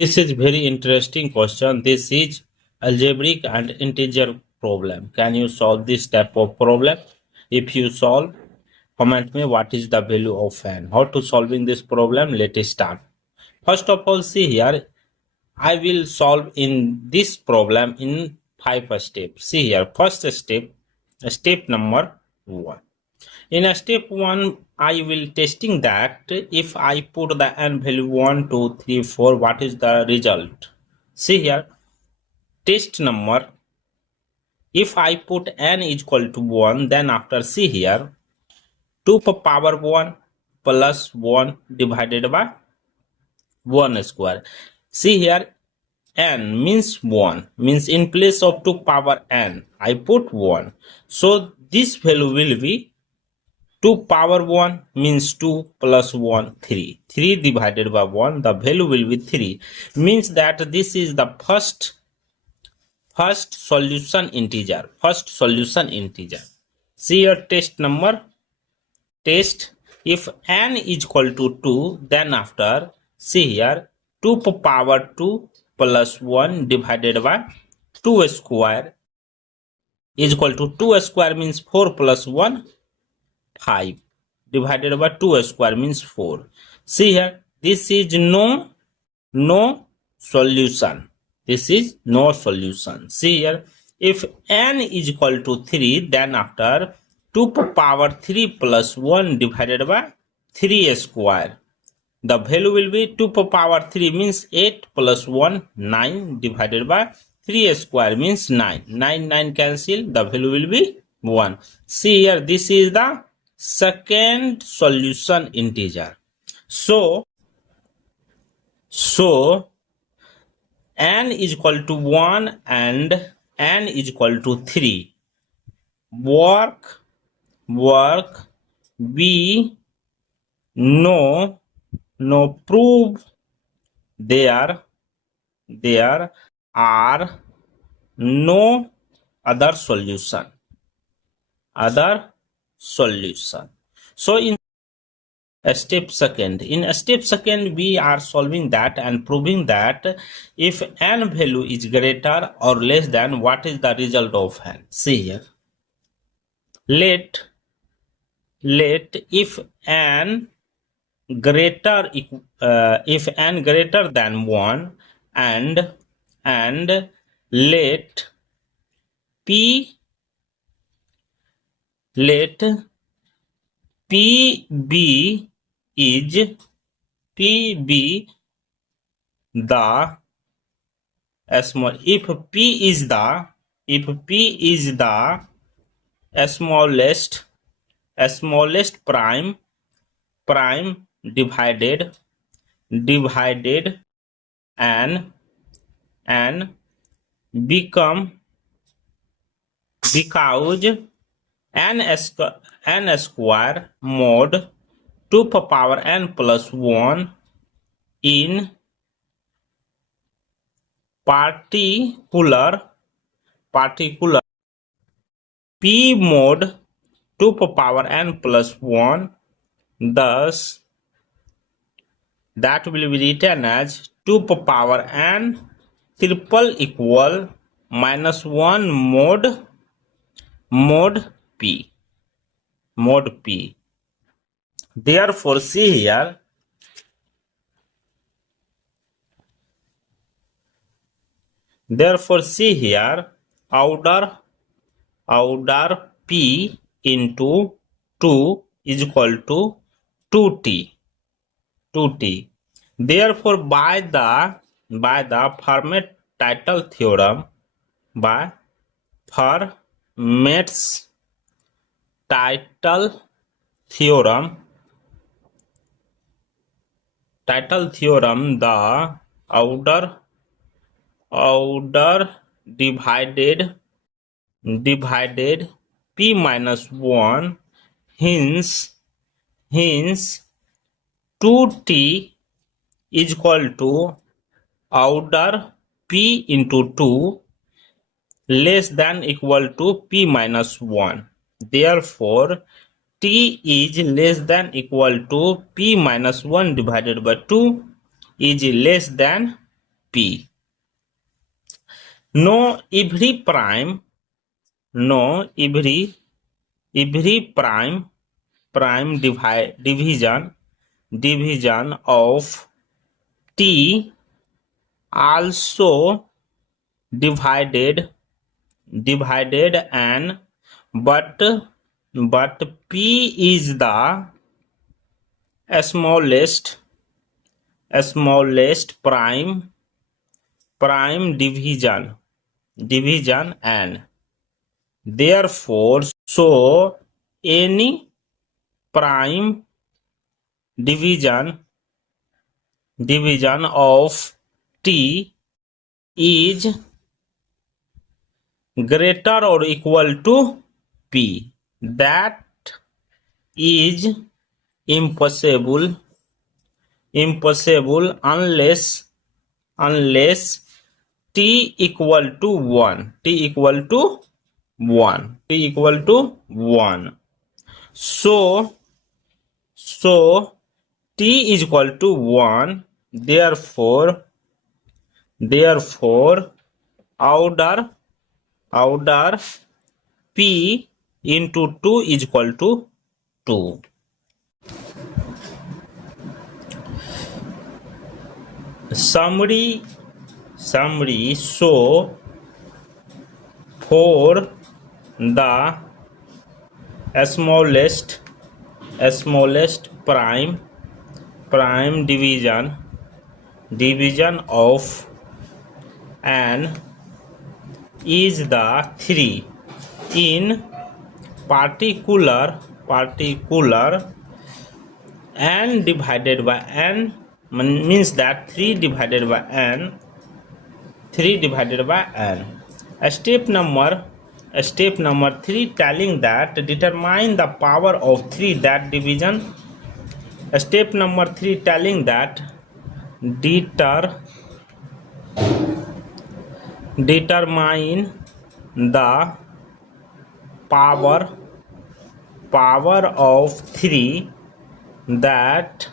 This is very interesting question. This is algebraic and integer problem. Can you solve this type of problem? If you solve, comment me what is the value of n. How to solving this problem? Let us start. First of all, see here, I will solve in this problem in 5 steps. See here, first step, step number 1. In a step 1, I will testing that if I put the n value 1, 2, 3, 4, what is the result? See here, test number, if I put n is equal to 1, then after see here, 2 power 1 plus 1 divided by 1 square. See here, n means 1, means in place of 2 power n, I put 1. So this value will be 2 power 1 means 2 plus 1, 3. 3 divided by 1, the value will be 3. Means that this is the first solution integer. First solution integer. See your test number. Test. If n is equal to 2, then after, see here, 2 power 2 plus 1 divided by 2 square is equal to 2 square means 4 plus 1, 5 divided by 2 square means 4. See here, this is no solution. This is no solution. See here, if n is equal to 3, then after 2 power 3 plus 1 divided by 3 square. The value will be 2 power 3 means 8 plus 1, 9 divided by 3 square means 9. 9 cancel, the value will be 1. See here, this is the second solution integer. So n is equal to 1 and n is equal to 3. Work we no prove there are no other solution. So in step second, we are solving that and proving that if n value is greater or less than, what is the result of n? See here, let if n greater than 1 and let p be the small, if p is the smallest prime divided and because n square mod 2 power n plus 1 in particular p mod 2 power n plus 1, thus that will be written as 2 power n triple equal minus 1 mod p. Therefore, see here, order p into 2 is equal to 2t. Therefore, by the Fermat's title theorem, the order divided p minus 1, hence 2t is equal to order p into 2 less than equal to p minus 1. Therefore, t is less than equal to p minus 1 divided by 2 is less than P. No every prime division of T also divided n, but P is the smallest prime division n. Therefore, so any prime division of T is greater or equal to P. That is impossible unless T equal to 1. So T is equal to 1. Therefore order P into 2 is equal to 2. Summary. So for the smallest prime division of n is the 3. In particular n divided by n means that 3 divided by n. Step number 3 telling that determine the power of 3 that division. Step number 3 telling that determine the power of 3 that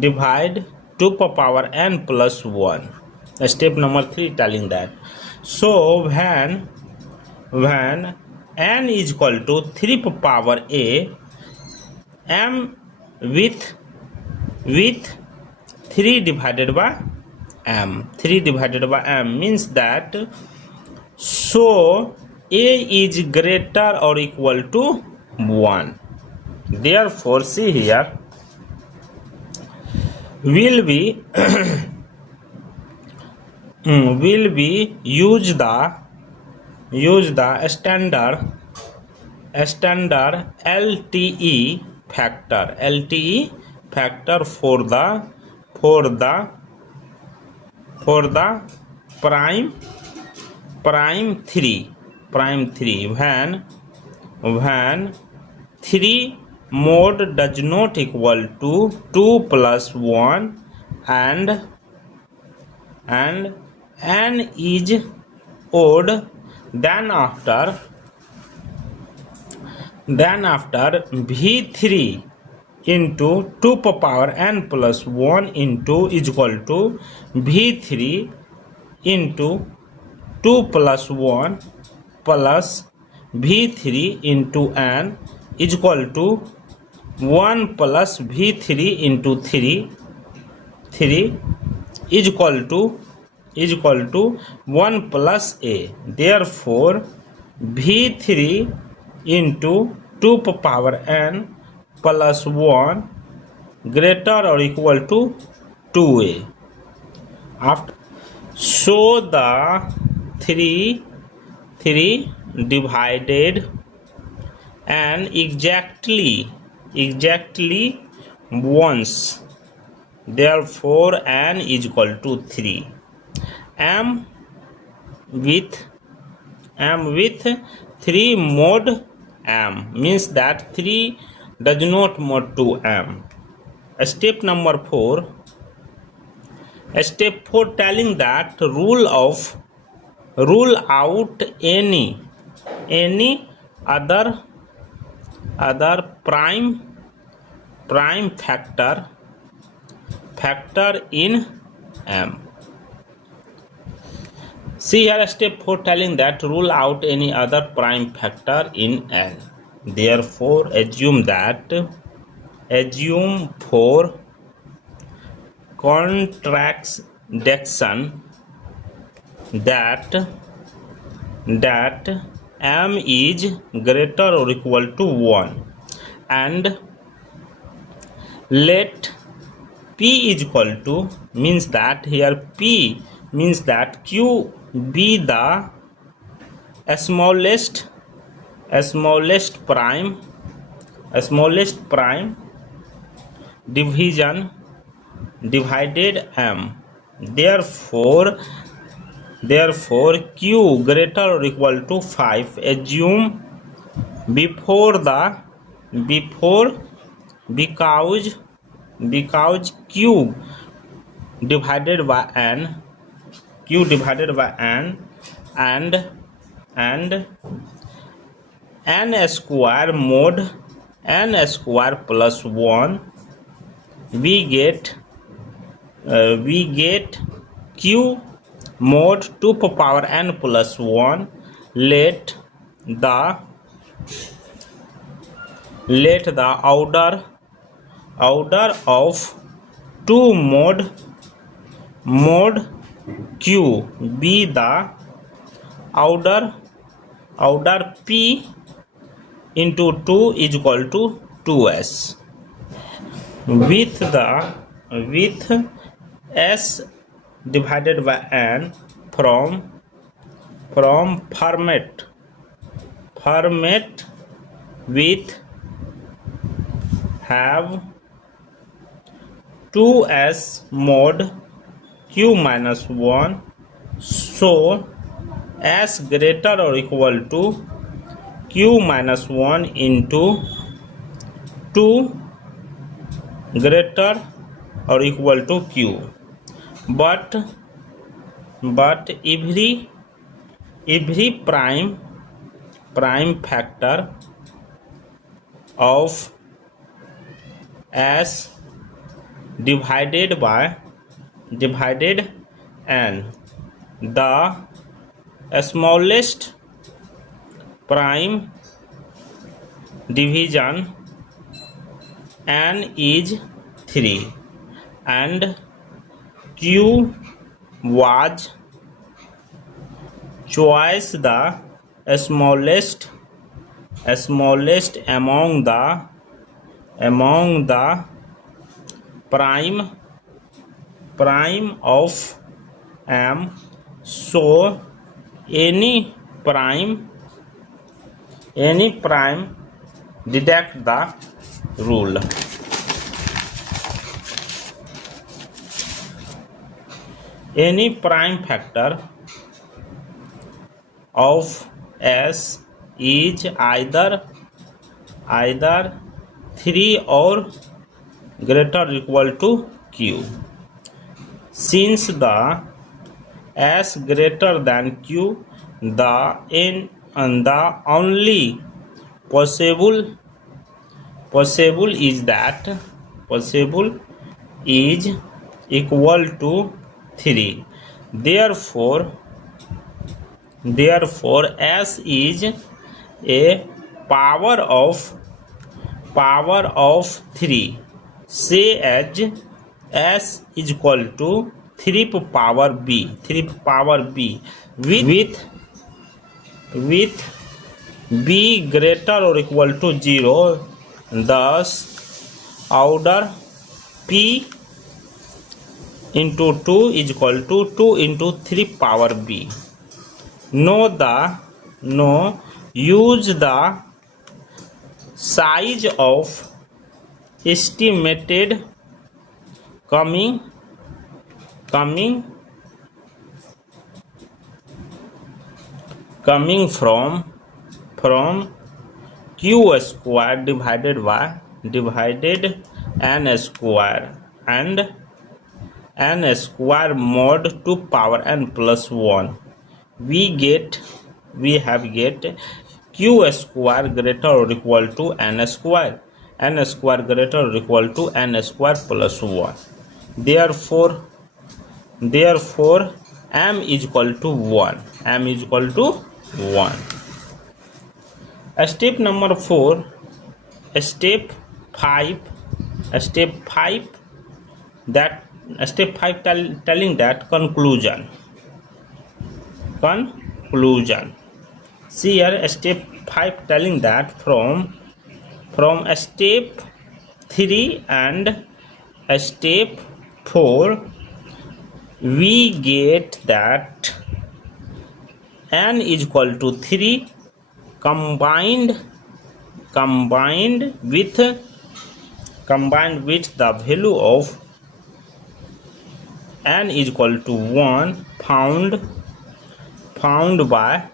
divide 2 power n plus 1. Step number 3 telling that. So when n is equal to 3 power a, m with 3 divided by m. 3 divided by m means that so a is greater or equal to 1. Therefore, see here, will be use the standard LTE factor for the prime 3 when 3 mod does not equal to 2 plus 1 and n is odd, then after v3 into 2 power n plus 1 into is equal to v3 into 2 plus 1 plus v3 into n is equal to 1 plus v3 into 3 is equal to 1 plus a. Therefore, v3 into 2 power n plus 1 greater or equal to 2a. So the 3 divided and exactly once. Therefore, n is equal to 3. m with 3 mod m means that 3 does not mod to m. Step number 4. Step 4 telling that rule out any other prime factor factor in M. See here step 4 telling that rule out any other prime factor in L. Therefore, assume for contradiction that M is greater or equal to 1 and let P is equal to, means that here P means that Q be the smallest prime division divided M. Therefore Q greater or equal to 5. Assume because Q divided by N and N square mod N square plus 1, we get Q mod 2 power N plus 1. Let the order of 2 mod Q be the order P into 2 is equal to 2s with S divided by N from format with have 2s mod Q minus 1, so S greater or equal to Q minus 1 into 2 greater or equal to Q. But every prime factor of S divided N, the smallest prime division N is 3 and Q was choice the smallest among the prime of M, so any prime deduct the rule. Any prime factor of S is either 3 or greater or equal to Q. Since the S greater than Q, the only possible is equal to 3. Therefore S is a power of 3. Say as S is equal to 3 power B with B greater or equal to 0. Thus order P into 2 is equal to 2 into 3 power B. Use the size of estimated coming from Q square divided N square and N square mod 2 power N plus 1. We have Q square greater or equal to N square greater or equal to N square plus 1. Therefore, m is equal to 1. M is equal to 1. Step number 4. Step 5. Step 5 telling that conclusion. See here, step 5 telling that from step 3 and step 4 we get that n is equal to 3 combined with the value of n is equal to 1 found by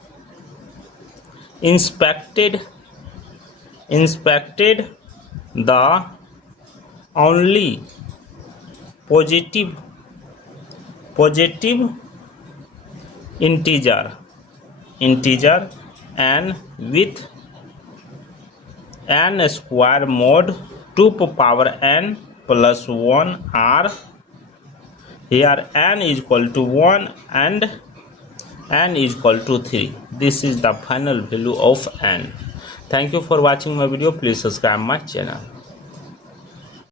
inspected the only positive integer and with n square mod 2 power n plus 1 r. Here n is equal to 1 and n is equal to 3. This is the final value of n. Thank you for watching my video. Please subscribe my channel.